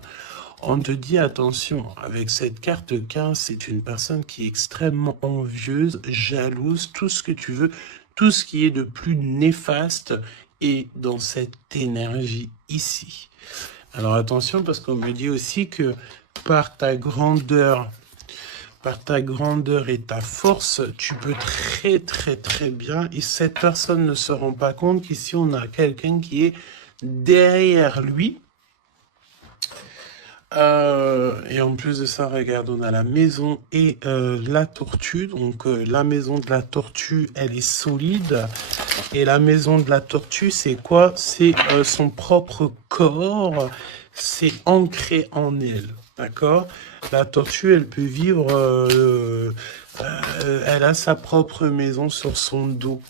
On te dit attention, avec cette carte 15, c'est une personne qui est extrêmement envieuse, jalouse, tout ce que tu veux, tout ce qui est de plus néfaste est dans cette énergie ici. Alors attention, parce qu'on me dit aussi que par ta grandeur et ta force, tu peux très bien, et cette personne ne se rend pas compte qu'ici on a quelqu'un qui est derrière lui. Et en plus de ça, regarde, on a la maison et la tortue. Donc la maison de la tortue, elle est solide. Et la maison de la tortue, c'est quoi? C'est son propre corps. C'est ancré en elle. D'accord? La tortue, elle peut vivre... elle a sa propre maison sur son dos.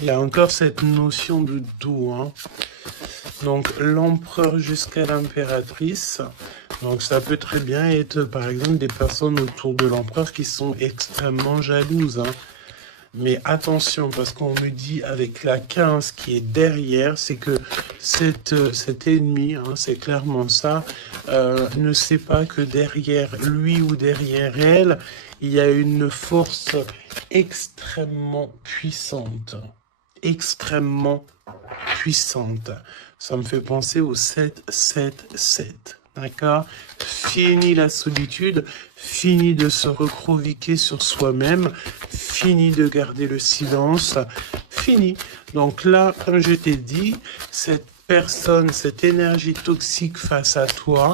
Il y a encore cette notion de dos, hein. Donc l'empereur jusqu'à l'impératrice. Donc ça peut très bien être par exemple des personnes autour de l'empereur qui sont extrêmement jalouses, hein. Mais attention, parce qu'on me dit avec la 15 qui est derrière, c'est que cet ennemi, hein, c'est clairement ça, ne sait pas que derrière lui ou derrière elle, il y a une force extrêmement puissante. Extrêmement puissante. Ça me fait penser au 7-7-7. D'accord? Fini la solitude, fini de se recroviquer sur soi-même, fini de garder le silence, fini. Donc là, comme je t'ai dit, cette personne, cette énergie toxique face à toi,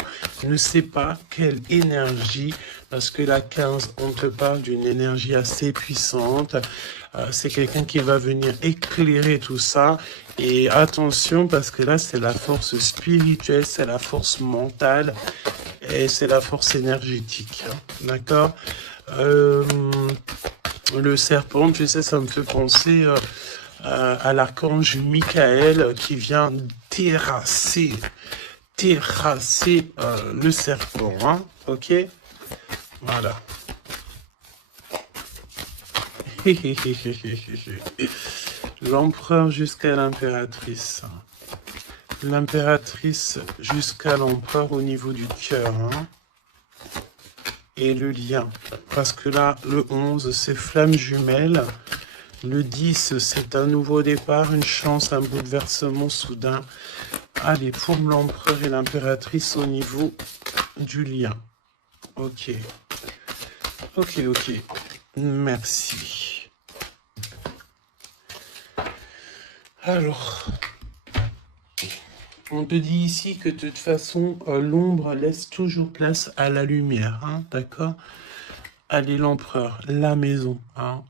ne sait pas quelle énergie, parce que la 15, on te parle d'une énergie assez puissante. C'est quelqu'un qui va venir éclairer tout ça. Et attention, parce que là, c'est la force spirituelle, c'est la force mentale et c'est la force énergétique. Hein, d'accord? Le serpent, tu sais, ça me fait penser à l'archange Michael qui vient terrasser le serpent. Hein, ok? Voilà. L'empereur jusqu'à l'impératrice. L'impératrice jusqu'à l'empereur au niveau du cœur. Hein. Et le lien. Parce que là, le 11, c'est flamme jumelle. Le 10, c'est un nouveau départ, une chance, un bouleversement soudain. Allez, pour l'empereur et l'impératrice au niveau du lien. Ok. Ok. Merci. Alors, on te dit ici que de toute façon, l'ombre laisse toujours place à la lumière, hein, d'accord? Allez, l'empereur, la maison, hein,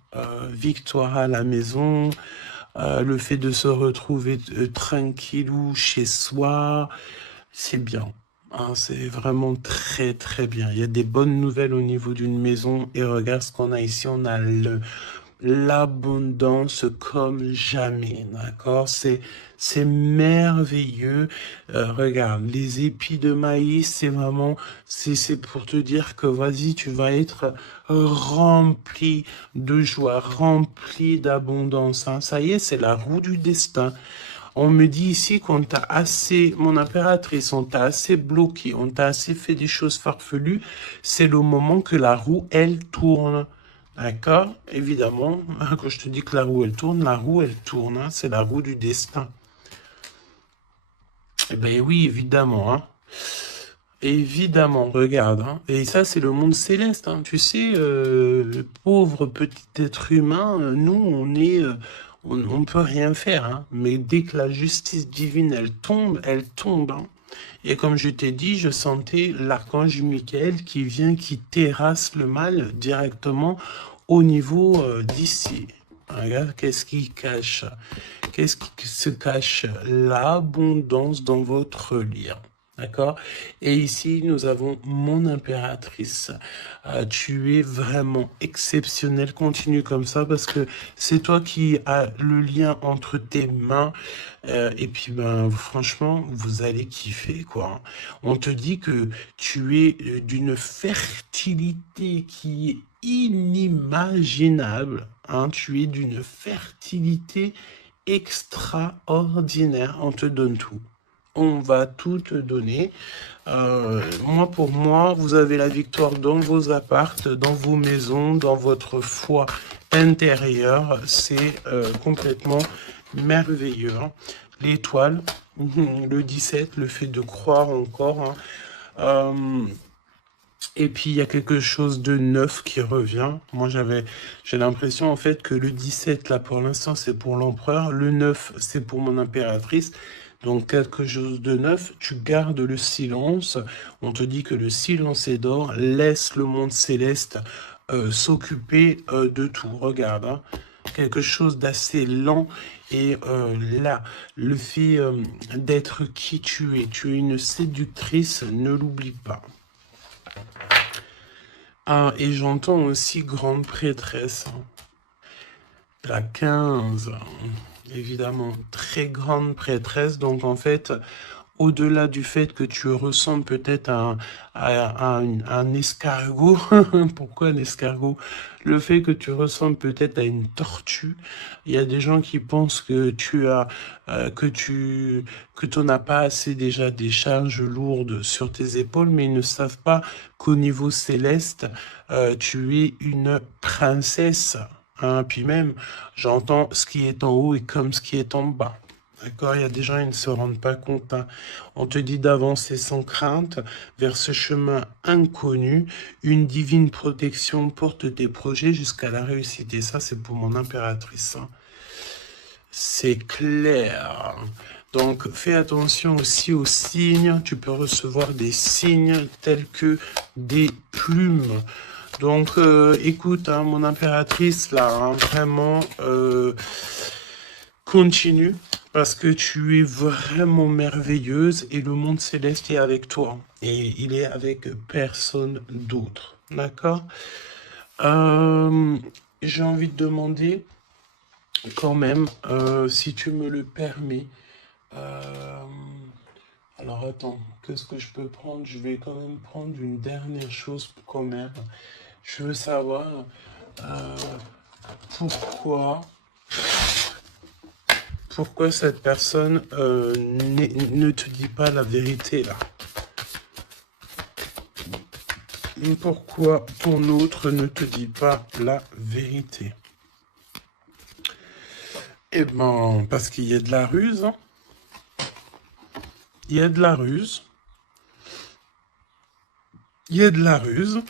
victoire à la maison, le fait de se retrouver tranquillou chez soi, c'est bien. Hein, c'est vraiment très bien. Il y a des bonnes nouvelles au niveau d'une maison et regarde ce qu'on a ici, on a l'abondance comme jamais, d'accord? C'est merveilleux. Regarde, les épis de maïs, c'est vraiment, c'est pour te dire que vas-y, tu vas être rempli de joie, rempli d'abondance. Hein. Ça y est, c'est la roue du destin. On me dit ici qu'on t'a assez, mon impératrice, on t'a assez bloqué, on t'a assez fait des choses farfelues. C'est le moment que la roue, elle tourne. D'accord? Évidemment, quand je te dis que la roue, elle tourne, hein, c'est la roue du destin. Eh bien oui, évidemment, hein. Évidemment, regarde. Hein. Et ça, c'est le monde céleste. Hein. Tu sais, le pauvre petit être humain, nous, on est... on peut rien faire. Hein. Mais dès que la justice divine, elle tombe. Hein. Et comme je t'ai dit, je sentais l'archange Michael qui vient, qui terrasse le mal directement au niveau d'ici. Regarde, qu'est-ce qui cache? Qu'est-ce qui se cache? L'abondance dans votre lien. D'accord? Et ici, nous avons mon impératrice. Tu es vraiment exceptionnel. Continue comme ça parce que c'est toi qui as le lien entre tes mains. Et puis, ben, franchement, vous allez kiffer, quoi. On te dit que tu es d'une fertilité qui est inimaginable. hein, tu es d'une fertilité extraordinaire. On te donne tout. On va tout te donner. Moi, pour moi, vous avez la victoire dans vos appartes, dans vos maisons, dans votre foi intérieure. C'est complètement merveilleux. Hein. L'étoile, le 17, le fait de croire encore. Hein. Et puis, il y a quelque chose de neuf qui revient. Moi, j'ai l'impression, en fait, que le 17, là, pour l'instant, c'est pour l'empereur. Le 9, c'est pour mon impératrice. Donc, quelque chose de neuf. Tu gardes le silence. On te dit que le silence est d'or. Laisse le monde céleste s'occuper de tout. Regarde, hein. Quelque chose d'assez lent. Et là, le fait d'être qui tu es une séductrice, ne l'oublie pas. Ah, et j'entends aussi grande prêtresse. La 15, évidemment, très grande prêtresse. Donc, en fait, au-delà du fait que tu ressembles peut-être à un escargot, pourquoi un escargot? Le fait que tu ressembles peut-être à une tortue. Il y a des gens qui pensent que tu n'as pas assez déjà des charges lourdes sur tes épaules, mais ils ne savent pas qu'au niveau céleste, tu es une princesse. Hein, puis même, j'entends ce qui est en haut et comme ce qui est en bas. D'accord, il y a des gens, ils ne se rendent pas compte. Hein. On te dit d'avancer sans crainte vers ce chemin inconnu. Une divine protection porte tes projets jusqu'à la réussite. Et ça, c'est pour mon impératrice. Hein. C'est clair. Donc, fais attention aussi aux signes. Tu peux recevoir des signes tels que des plumes. Donc, écoute, hein, mon impératrice, là, hein, vraiment, continue. Parce que tu es vraiment merveilleuse et le monde céleste est avec toi. Et il est avec personne d'autre. D'accord? J'ai envie de demander, quand même, si tu me le permets. Alors attends, qu'est-ce que je peux prendre? Je vais quand même prendre une dernière chose quand même. Je veux savoir pourquoi cette personne ne te dit pas la vérité là. Pourquoi ton autre ne te dit pas la vérité? Eh ben, parce qu'il y a de la ruse. Hein. Il y a de la ruse. Il y a de la ruse.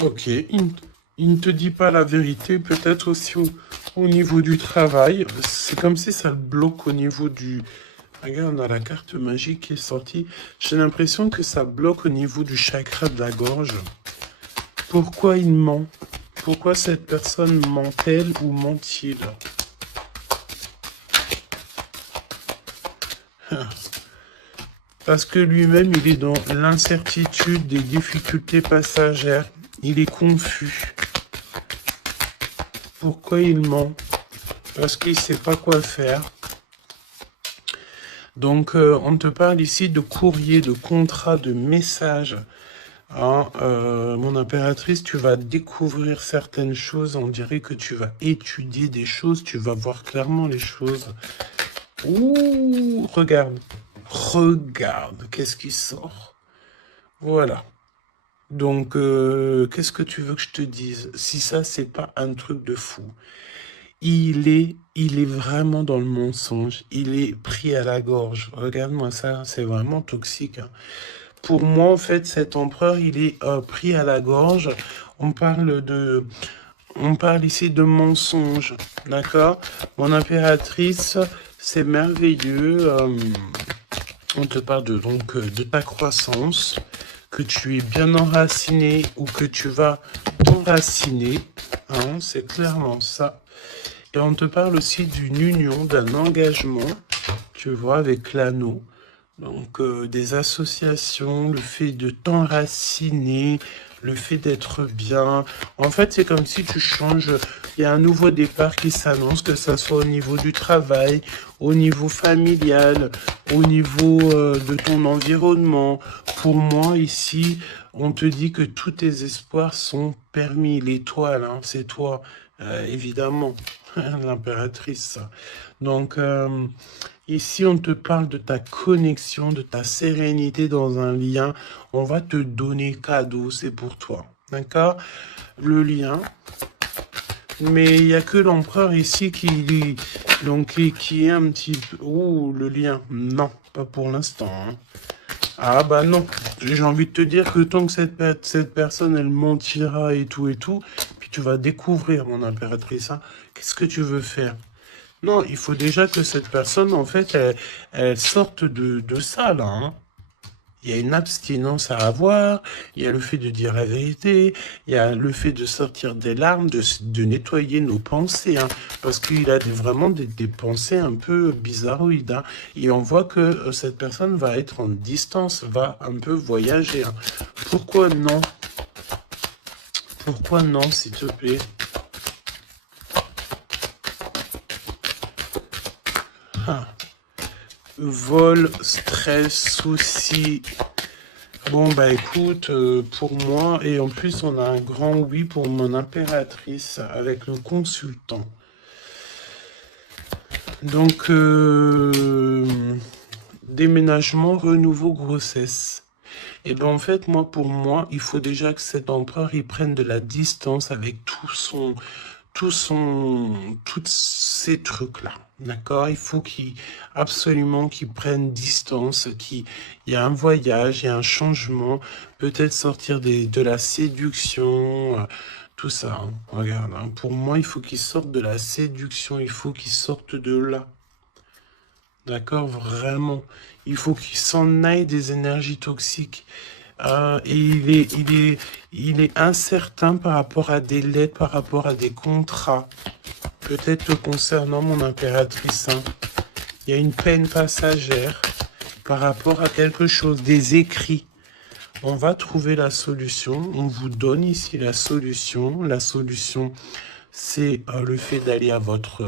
Ok, il ne te dit pas la vérité, peut-être aussi au niveau du travail. C'est comme si ça le bloque au niveau du... Regarde, on a la carte magique qui est sortie. J'ai l'impression que ça bloque au niveau du chakra de la gorge. Pourquoi il ment? Pourquoi cette personne ment-elle ou ment-il? Parce que lui-même, il est dans l'incertitude des difficultés passagères. Il est confus. Pourquoi il ment? Parce qu'il ne sait pas quoi faire. Donc, on te parle ici de courrier, de contrat, de message. Hein, mon impératrice, tu vas découvrir certaines choses. On dirait que tu vas étudier des choses. Tu vas voir clairement les choses. Ouh, regarde. Regarde, qu'est-ce qui sort? Voilà. Donc, qu'est-ce que tu veux que je te dise? Si ça, c'est pas un truc de fou. Il est vraiment dans le mensonge. Il est pris à la gorge. Regarde-moi ça, c'est vraiment toxique. Hein. Pour moi, en fait, cet empereur, il est pris à la gorge. On parle ici de mensonge. D'accord? Mon impératrice, c'est merveilleux. On te parle de ta croissance, que tu es bien enraciné ou que tu vas t'enraciner. Hein, c'est clairement ça. Et on te parle aussi d'une union, d'un engagement, tu vois, avec l'anneau. Donc, des associations, le fait de t'enraciner, le fait d'être bien. En fait, c'est comme si tu changes. Il y a un nouveau départ qui s'annonce, que ça soit au niveau du travail, au niveau familial, au niveau de ton environnement. Pour moi, ici, on te dit que tous tes espoirs sont permis. L'étoile, hein, c'est toi. Évidemment, l'impératrice. Donc, ici, on te parle de ta connexion, de ta sérénité dans un lien. On va te donner cadeau, c'est pour toi. D'accord? Le lien. Mais il n'y a que l'empereur ici qui est un petit peu... Oh, le lien. Non, pas pour l'instant. Hein. Ah bah non. J'ai envie de te dire que tant que cette personne, elle mentira et tout, puis tu vas découvrir, mon impératrice, hein, qu'est-ce que tu veux faire? Non, il faut déjà que cette personne, en fait, elle sorte de ça, là. Hein. Il y a une abstinence à avoir, il y a le fait de dire la vérité, il y a le fait de sortir des larmes, de nettoyer nos pensées, hein, parce qu'il a vraiment des pensées un peu bizarroïdes. Hein, et on voit que cette personne va être en distance, va un peu voyager. Hein. Pourquoi non? Pourquoi non, s'il te plaît? Ah. Vol, stress, soucis. Bon, bah écoute, pour moi, et en plus, on a un grand oui pour mon impératrice avec le consultant. Donc, déménagement, renouveau, grossesse. Et ben en fait, pour moi, il faut déjà que cet empereur, il prenne de la distance avec tous ces trucs-là. D'accord? Il faut absolument qu'il prenne distance, il y a un voyage, il y a un changement, peut-être sortir de la séduction, tout ça. Hein. Regarde, hein. Pour moi, il faut qu'il sorte de la séduction, il faut qu'il sorte de là. D'accord? Vraiment. Il faut qu'il s'en aille des énergies toxiques. Et il est incertain par rapport à des lettres, par rapport à des contrats. Peut-être concernant mon impératrice. Hein. Il y a une peine passagère par rapport à quelque chose, des écrits. On va trouver la solution. On vous donne ici la solution. La solution, c'est le fait d'aller à votre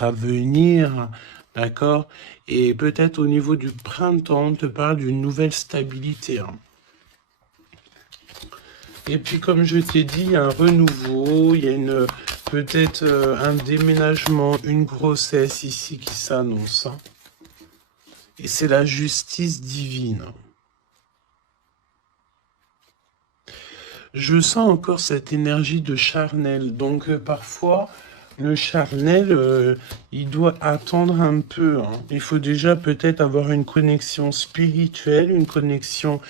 avenir. D'accord? Et peut-être au niveau du printemps, on te parle d'une nouvelle stabilité. Hein. Et puis, comme je t'ai dit, il y a un renouveau, il y a peut-être un déménagement, une grossesse ici qui s'annonce. Hein. Et c'est la justice divine. Je sens encore cette énergie de charnel. Donc, parfois... Le charnel, il doit attendre un peu. Hein. Il faut déjà peut-être avoir une connexion spirituelle, une connexion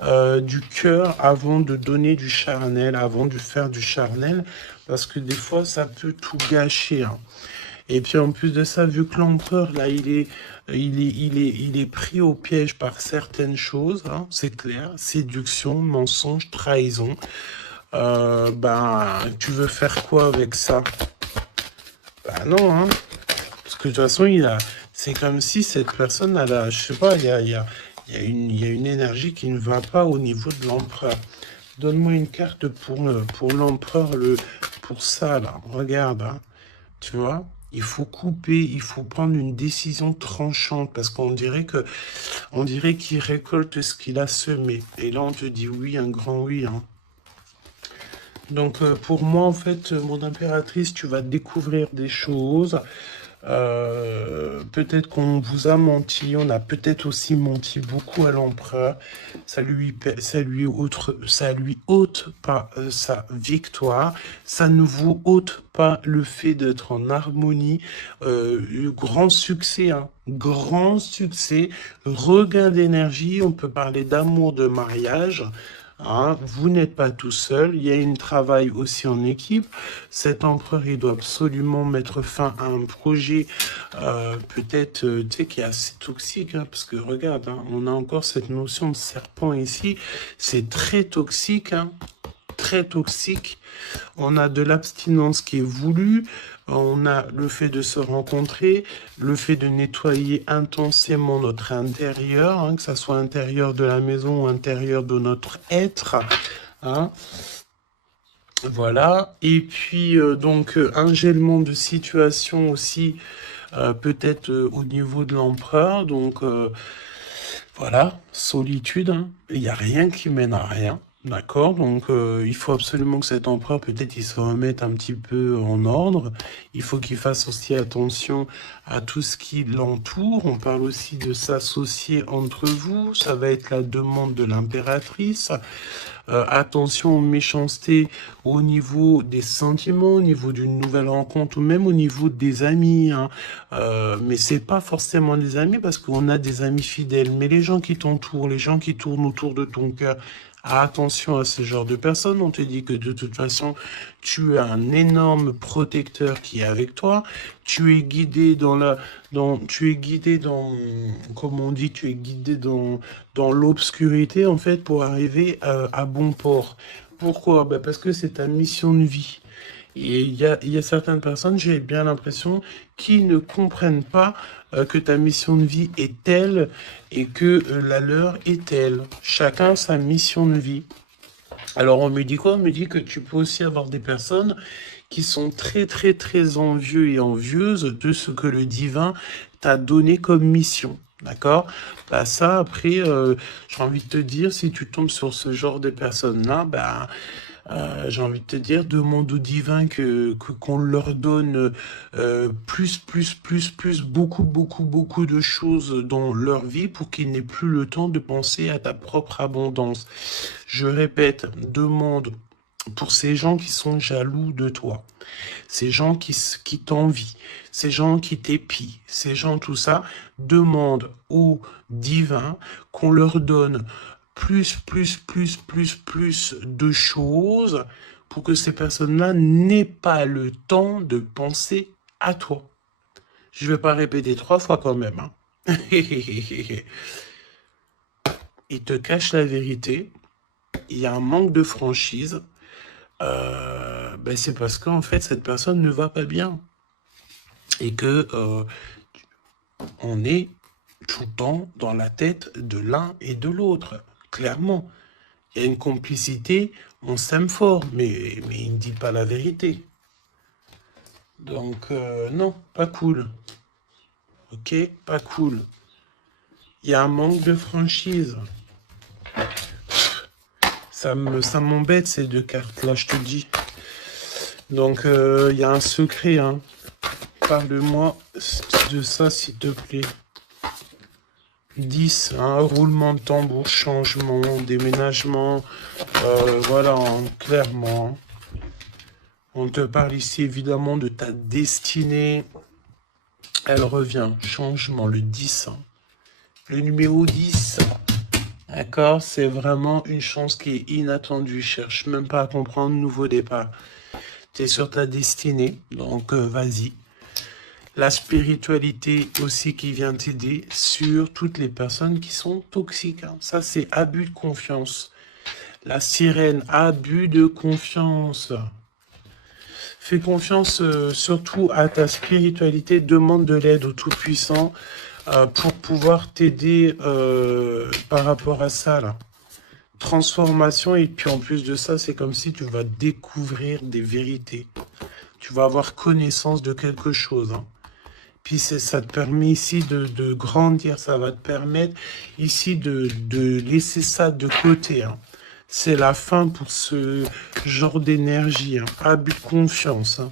du cœur avant de donner du charnel, avant de faire du charnel, parce que des fois, ça peut tout gâcher. Hein. Et puis en plus de ça, vu que l'empereur, là, il est pris au piège par certaines choses, hein, c'est clair, séduction, mensonge, trahison. Tu veux faire quoi avec ça? Bah non, hein. Parce que de toute façon, c'est comme si cette personne, je sais pas, il y a une énergie qui ne va pas au niveau de l'empereur. Donne-moi une carte pour l'empereur, pour ça, là. Regarde, hein. Tu vois, il faut couper, il faut prendre une décision tranchante, parce qu'on dirait qu'il récolte ce qu'il a semé. Et là, on te dit oui, un grand oui, hein. Donc pour moi, en fait, mon impératrice, tu vas découvrir des choses. Peut-être qu'on vous a menti, on a peut-être aussi menti beaucoup à l'empereur. Ça lui ôte pas sa victoire. Ça ne vous ôte pas le fait d'être en harmonie. Grand succès, hein. Grand succès. Regain d'énergie. On peut parler d'amour, de mariage. Hein, vous n'êtes pas tout seul, il y a un travail aussi en équipe. Cet empereur, il doit absolument mettre fin à un projet, peut-être, tu sais, qui est assez toxique, hein, parce que regarde, hein, on a encore cette notion de serpent ici, c'est très toxique, hein, très toxique. On a de l'abstinence qui est voulue, on a le fait de se rencontrer, le fait de nettoyer intensément notre intérieur, hein, que ça soit intérieur de la maison ou intérieur de notre être. Hein. Voilà. Et puis, un gèlement de situation aussi, peut-être au niveau de l'empereur. Donc, voilà, solitude. Hein. Il n'y a rien qui mène à rien. D'accord, donc il faut absolument que cet empereur, peut-être, il se remette un petit peu en ordre. Il faut qu'il fasse aussi attention à tout ce qui l'entoure. On parle aussi de s'associer entre vous. Ça va être la demande de l'impératrice. Attention aux méchancetés au niveau des sentiments, au niveau d'une nouvelle rencontre ou même au niveau des amis. Hein. Mais c'est pas forcément des amis parce qu'on a des amis fidèles. Mais les gens qui t'entourent, les gens qui tournent autour de ton cœur, attention à ce genre de personnes. On te dit que de toute façon, tu as un énorme protecteur qui est avec toi. Tu es guidé comme on dit, tu es guidé dans l'obscurité, en fait, pour arriver à bon port. Pourquoi? Ben parce que c'est ta mission de vie. Et il y a certaines personnes, j'ai bien l'impression, qui ne comprennent pas que ta mission de vie est telle et que la leur est telle. Chacun sa mission de vie. Alors on me dit quoi? On me dit que tu peux aussi avoir des personnes qui sont très très très envieux et envieuses de ce que le divin t'a donné comme mission. D'accord? Bah ça, après, j'ai envie de te dire, si tu tombes sur ce genre de personnes-là, bah, j'ai envie de te dire, demande au divin qu'on leur donne beaucoup de choses dans leur vie pour qu'ils n'aient plus le temps de penser à ta propre abondance. Je répète, demande pour ces gens qui sont jaloux de toi, ces gens qui t'envient, ces gens qui t'épient, ces gens, tout ça, demande au divin qu'on leur donne plus de choses pour que ces personnes-là n'aient pas le temps de penser à toi. Je vais pas répéter 3 fois quand même. Hein. Il te cache la vérité. Il y a un manque de franchise. Ben c'est parce qu'en fait, cette personne ne va pas bien. Et que on est tout le temps dans la tête de l'un et de l'autre. Clairement. Il y a une complicité, on s'aime fort, mais il ne dit pas la vérité. Donc, non, pas cool. Ok, pas cool. Il y a un manque de franchise. Ça m'embête ces deux cartes-là, je te dis. Donc, il y a un secret, hein. Parle-moi de ça, s'il te plaît. 10, hein, roulement de tambour, changement, déménagement, voilà, hein, clairement. On te parle ici évidemment de ta destinée. Elle revient, changement, le 10. Hein. Le numéro 10, d'accord, c'est vraiment une chance qui est inattendue. Cherche même pas à comprendre, nouveau départ. Tu es sur ta destinée, donc vas-y. La spiritualité aussi qui vient t'aider sur toutes les personnes qui sont toxiques. Hein. Ça, c'est abus de confiance. La sirène, abus de confiance. Fais confiance surtout à ta spiritualité. Demande de l'aide au Tout-Puissant pour pouvoir t'aider par rapport à ça. Là. Transformation, et puis en plus de ça, c'est comme si tu vas découvrir des vérités. Tu vas avoir connaissance de quelque chose. Hein. Puis ça te permet ici de grandir, ça va te permettre ici de laisser ça de côté. Hein. C'est la fin pour ce genre d'énergie, hein. Abus de confiance. Hein.